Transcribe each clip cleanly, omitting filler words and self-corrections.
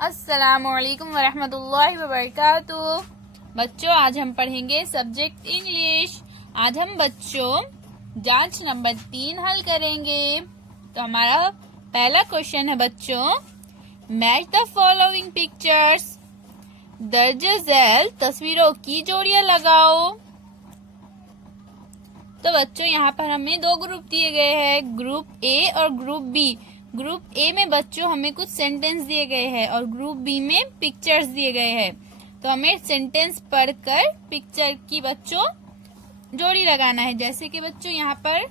अस्सलामुअलैकुम वरहमतुल्लाहि वबरकातुह। बच्चों, आज हम पढ़ेंगे सब्जेक्ट इंग्लिश। आज हम बच्चों जांच नंबर 3 हल करेंगे। तो हमारा पहला क्वेश्चन है बच्चों, मैच द फॉलोइंग पिक्चर्स। दर्ज झैल तस्वीरों की जोड़ियां लगाओ। तो बच्चों यहाँ पर हमें दो ग्रुप दिए गए हैं, ग्रुप ए और ग्रुप बी। ग्रुप ए में बच्चों हमें कुछ सेंटेंस दिए गए हैं और ग्रुप बी में पिक्चर्स दिए गए हैं। तो हमें सेंटेंस पढ़कर पिक्चर की बच्चों जोड़ी लगाना है। जैसे कि बच्चों यहाँ पर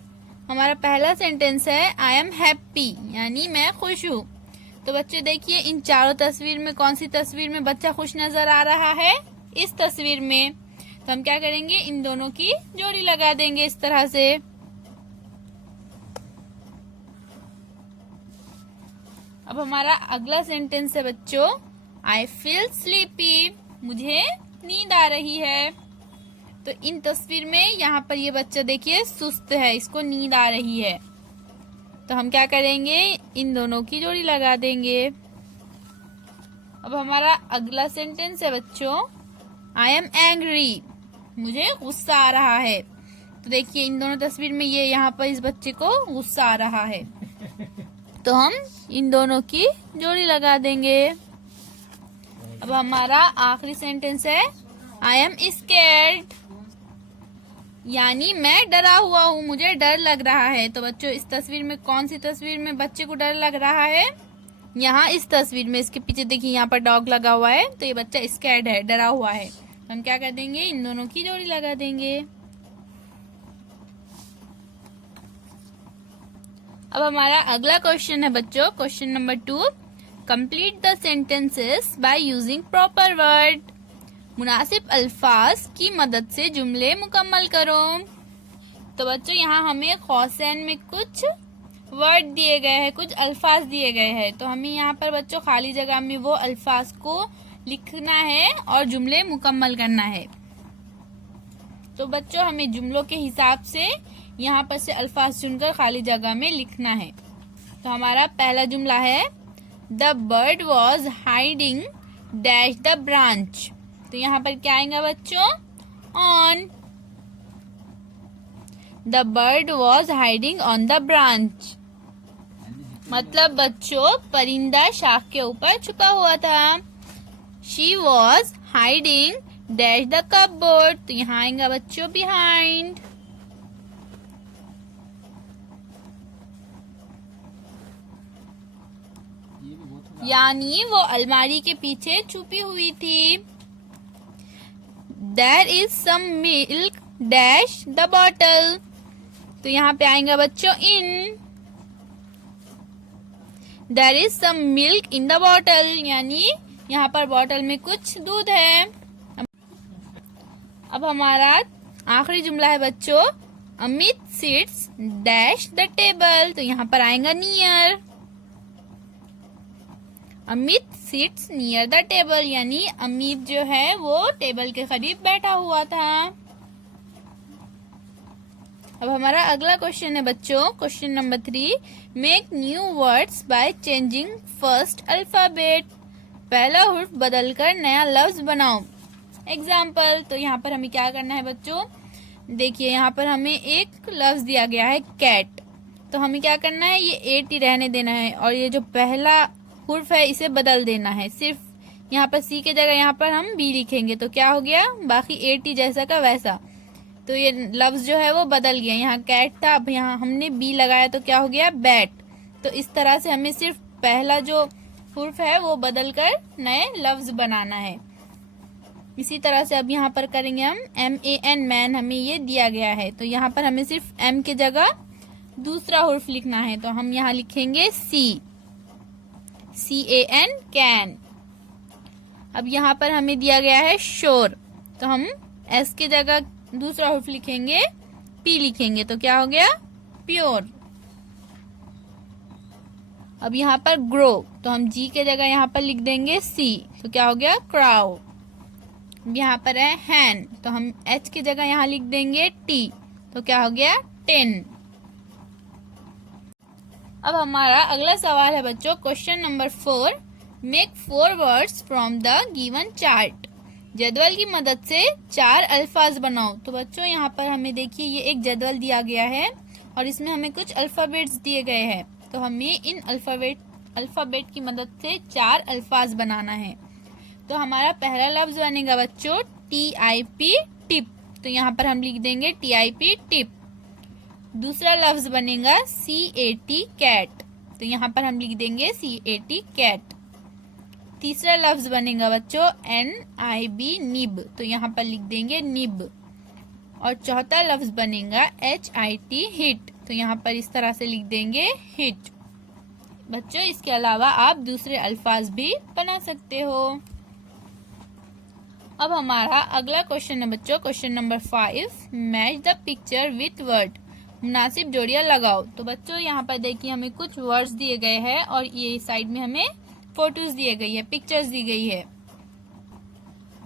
हमारा पहला सेंटेंस है, आई एम हैप्पी, यानी मैं खुश हूँ। तो बच्चों देखिए, इन चारों तस्वीर में कौन सी तस्वीर में बच्चा खुश नजर आ रहा है? इस तस्वीर में। तो हम क्या करेंगे, इन दोनों की जोड़ी लगा देंगे इस तरह से। अब हमारा अगला सेंटेंस है बच्चों, आई फील स्लीपी, मुझे नींद आ रही है। तो इन तस्वीर में यहाँ पर ये बच्चा देखिए सुस्त है, इसको नींद आ रही है। तो हम क्या करेंगे, इन दोनों की जोड़ी लगा देंगे। अब हमारा अगला सेंटेंस है बच्चों, आई एम एंग्री, मुझे गुस्सा आ रहा है। तो देखिए इन दोनों तस्वीर में ये यहाँ पर इस बच्चे को गुस्सा आ रहा है। तो हम इन दोनों की जोड़ी लगा देंगे। अब हमारा आखिरी सेंटेंस है, आई एम स्कैर्ड, यानी मैं डरा हुआ हूँ, मुझे डर लग रहा है। तो बच्चों इस तस्वीर में कौन सी तस्वीर में बच्चे को डर लग रहा है? यहाँ इस तस्वीर में, इसके पीछे देखिए यहाँ पर डॉग लगा हुआ है। तो ये बच्चा स्कैर्ड है, डरा हुआ है। तो हम क्या कर देंगे, इन दोनों की जोड़ी लगा देंगे। अब हमारा अगला क्वेश्चन है बच्चों, question number 2, complete the sentences by using proper word. मुनासिब अल्फाज की मदद से जुमले मुकम्मल करो। तो बच्चों यहाँ हमें कौसैन में कुछ वर्ड दिए गए हैं, कुछ अल्फाज दिए गए हैं। तो हमें यहाँ पर बच्चों खाली जगह में वो अल्फाज को लिखना है और जुमले मुकम्मल करना है। तो बच्चों हमें जुमलों के हिसाब से यहाँ पर से अल्फाज चुनकर खाली जगह में लिखना है। तो हमारा पहला जुमला है, the bird was hiding dash the branch. तो यहाँ पर क्या आएगा बच्चों, on. The bird was hiding on the branch, मतलब बच्चों परिंदा शाख के ऊपर छुपा हुआ था। She was hiding dash the cupboard. तो यहाँ आएगा बच्चों बिहाइंड। यानी वो अलमारी के पीछे छुपी हुई थी। There is some milk dash the bottle. तो यहाँ पे आएगा बच्चों in. There is some milk in the bottle, यानी यहाँ पर बॉटल में कुछ दूध है। अब हमारा आखिरी जुमला है बच्चों, Amit sits dash the table. तो यहाँ पर आएगा near. Amit sits near the table, यानी अमित जो है वो टेबल के करीब बैठा हुआ था। अब हमारा अगला क्वेश्चन है बच्चों, question number 3, make new words by changing first alphabet. पहला हुर्फ बदलकर नया लफ्ज बनाओ। एग्जाम्पल, तो यहाँ पर हमें क्या करना है बच्चों, देखिए यहाँ पर हमें एक लफ्ज दिया गया है कैट। तो हमें क्या करना है, ये एट ही रहने देना है और ये जो पहला हुर्फ है इसे बदल देना है। सिर्फ यहाँ पर सी के जगह यहाँ पर हम बी लिखेंगे। तो क्या हो गया, बाकी एट ही जैसा का वैसा। तो ये लफ्ज जो है वो बदल गया, यहाँ कैट था, अब यहाँ हमने बी लगाया तो क्या हो गया, बैट। तो इस तरह से हमें सिर्फ पहला जो हुर्फ है वो बदलकर नए लफ्ज बनाना है। इसी तरह से अब यहाँ पर करेंगे हम MAN, मैन हमें ये दिया गया है। तो यहाँ पर हमें सिर्फ M के जगह दूसरा हुर्फ लिखना है। तो हम यहाँ लिखेंगे CAN, कैन। अब यहाँ पर हमें दिया गया है शोर। तो हम S के जगह दूसरा हुर्फ लिखेंगे, P लिखेंगे। तो क्या हो गया, प्योर। अब यहाँ पर ग्रो, तो हम G के जगह यहाँ पर लिख देंगे C। तो क्या हो गया, क्राउ। यहाँ पर है हैन, तो हम H की जगह यहाँ लिख देंगे T। तो क्या हो गया, 10। अब हमारा अगला सवाल है बच्चों, question number 4, make 4 words from the given chart. जदवल की मदद से 4 अल्फाज बनाओ। तो बच्चों यहाँ पर हमें देखिए ये एक जदवल दिया गया है और इसमें हमें कुछ अल्फाबेट्स दिए गए हैं। तो हमें इन अल्फाबेट की मदद से 4 अल्फाज बनाना है। तो हमारा पहला लफ्ज बनेगा बच्चों TIP टिप। तो यहाँ पर हम लिख देंगे TIP टिप। दूसरा लफ्ज बनेगा CAT कैट। तो यहाँ पर हम लिख देंगे CAT कैट। तीसरा लफ्ज बनेगा बच्चों NIB निब। तो यहाँ पर लिख देंगे निब। और चौथा लफ्ज बनेगा HIT हिट। तो यहाँ पर इस तरह से लिख देंगे हिट। बच्चों इसके अलावा आप दूसरे अल्फाज भी बना सकते हो। अब हमारा अगला क्वेश्चन है बच्चों question number 5, match the picture with word. मुनासिब जोड़ियां लगाओ। तो बच्चों यहाँ पर देखिए हमें कुछ वर्ड्स दिए गए हैं और ये साइड में हमें फोटोज दिए गई है, पिक्चर्स दी गई है।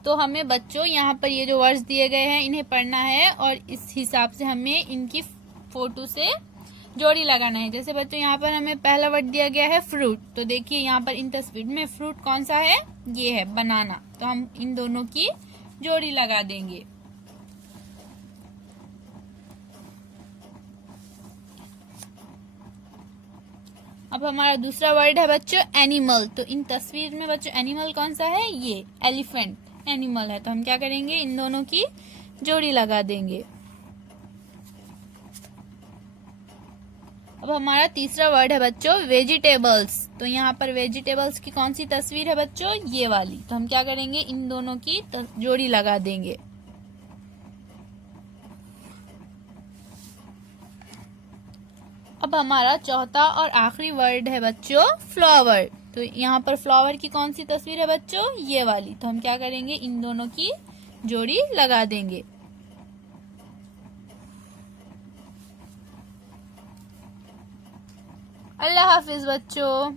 तो हमें बच्चों यहाँ पर ये जो वर्ड्स दिए गए हैं इन्हें पढ़ना है और इस हिसाब से हमें इनकी फोटो से जोड़ी लगाना है। जैसे बच्चों यहाँ पर हमें पहला वर्ड दिया गया है फ्रूट। तो देखिए यहाँ पर इन तस्वीर में फ्रूट कौन सा है, ये है बनाना। तो हम इन दोनों की जोड़ी लगा देंगे। अब हमारा दूसरा वर्ड है बच्चों एनिमल। तो इन तस्वीर में बच्चों एनिमल कौन सा है, ये एलिफेंट एनिमल है। तो हम क्या करेंगे, इन दोनों की जोड़ी लगा देंगे। अब हमारा तीसरा वर्ड है बच्चों वेजिटेबल्स। तो यहाँ पर वेजिटेबल्स की कौन सी तस्वीर है बच्चों, ये वाली। तो हम क्या करेंगे, इन दोनों की जोड़ी लगा देंगे। अब हमारा चौथा और आखिरी वर्ड है बच्चों फ्लावर। तो यहाँ पर फ्लावर की कौन सी तस्वीर है बच्चों, ये वाली। तो हम क्या करेंगे, इन दोनों की जोड़ी लगा देंगे। अल्लाह हाफिज बच्चों।